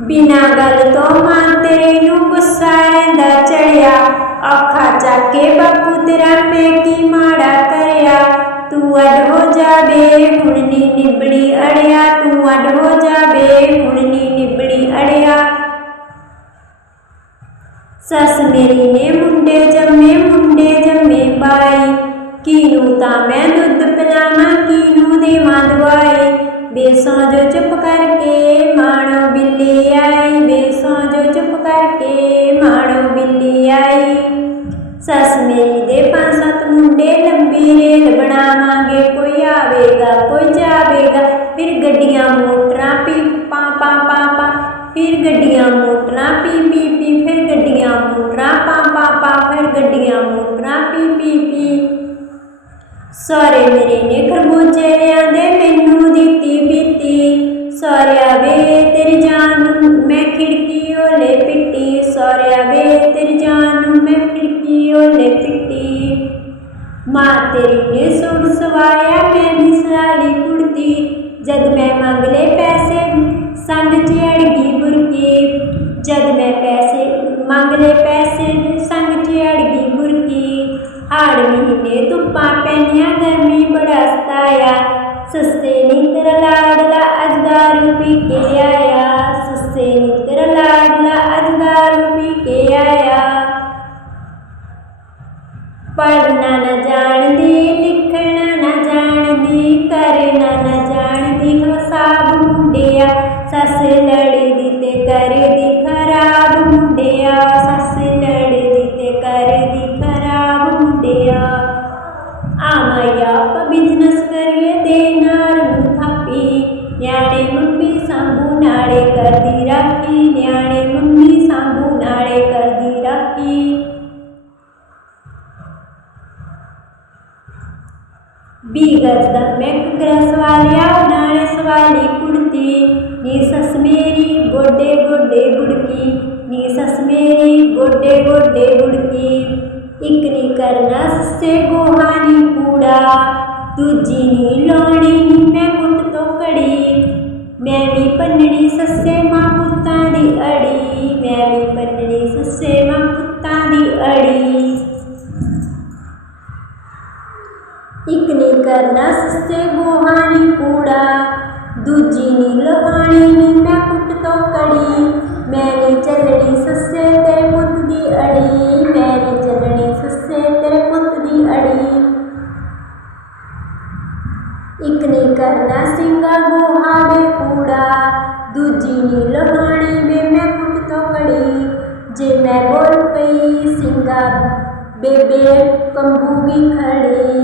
बिना गल तो माँ तेरे चढ़िया। अखा चाके बापू तेरा पेकी माड़ा करया। तू अड हो जा बे हुननी निबड़ी अड़िया। तू अड हो जा बे हुननी निबड़ी अड़िया। सस मेरी ने मुंडे जमे मुंडे जमे बाई कीनू ता मैं दुध पिलावा, कीनू देवा दवाई बेसों जो चुप करके माड़ ਸੱਸ ਮੇਰੀ ਦੇ ਪੰਜ ਸੱਤ ਮੁੰਡੇ ਲੰਬੀ ਰੇਲ ਬਣਾਵਾਂਗੇ। ਕੋਈ ਆਵੇਗਾ, ਕੋਈ ਜਾਵੇਗਾ। ਫਿਰ ਗੱਡੀਆਂ ਮੋਟਰਾਂ ਪੀ ਪਾ ਪਾ ਪਾ ਫਿਰ ਗੱਡੀਆਂ ਮੋਟਰਾਂ ਪੀ ਪੀ ਪੀ। ਫਿਰ ਗੱਡੀਆਂ ਮੋਟਰਾਂ ਪਾ ਪਾ ਪਾ। ਫਿਰ ਗੱਡੀਆਂ ਮੋਟਰਾਂ ਪੀ ਪੀ ਪੀ। ਸਾਰੇ ਮੇਰੇ ਨੇ ਖਰਬੂਜੇ ਲਿਆਂਦੇ, ਮੈਨੂੰ ਦਿੱਤੀ ਪੀਤੀ ਸਾਰਿਆ ਵੇ, ਤੇਰੀ ਜਾਨ माँ तेरी ने सूट सवाया, मैं भी मिसराली कुर्ती। जद मैं मंगले पैसे, संग चिड़गी बुरकी जद मैं पैसे, मंगले पैसे, संग चिड़गी बुरकी हाड़ महीने धुप्पा पहनिया गर्मी बड़ा सताया। सस्ते निंदर लाडला अजगार पी के आया। सस्ते निंदर लाडला अजगार पी के आया। पढ़ना न जा बिज़नेस करिए देनार थप्पी न्याणे मम्मी सांभू नाड़े कर दी राखी. न्याणे मम्मी सांभू नाड़े कर दी राखी. बी गज द मैक ग्रस वालिया सवाली कुड़ती नी सस मेरी गोडे गोडे बुड़की. नी सस मेरी गोडे गोडे बुड़की. इकनी करना से गोहानी कूड़ा. तुझी लोणी मैं मुठतो कडी मैं भी पन्नड़ी सस्से माँ पुत्ता दी अड़ी मैं भी पन्नड़ी सस्से माँ पुत्ता दी अड़ी इकनी करना सस्से गोहानी एक ने करना सिंगा गुहा में कूड़ा। दूजी ने लहाड़ी में मैं फुट तो कड़ी। जे मैं बोल पई सिंगा बेबे, कंबू भी खड़ी।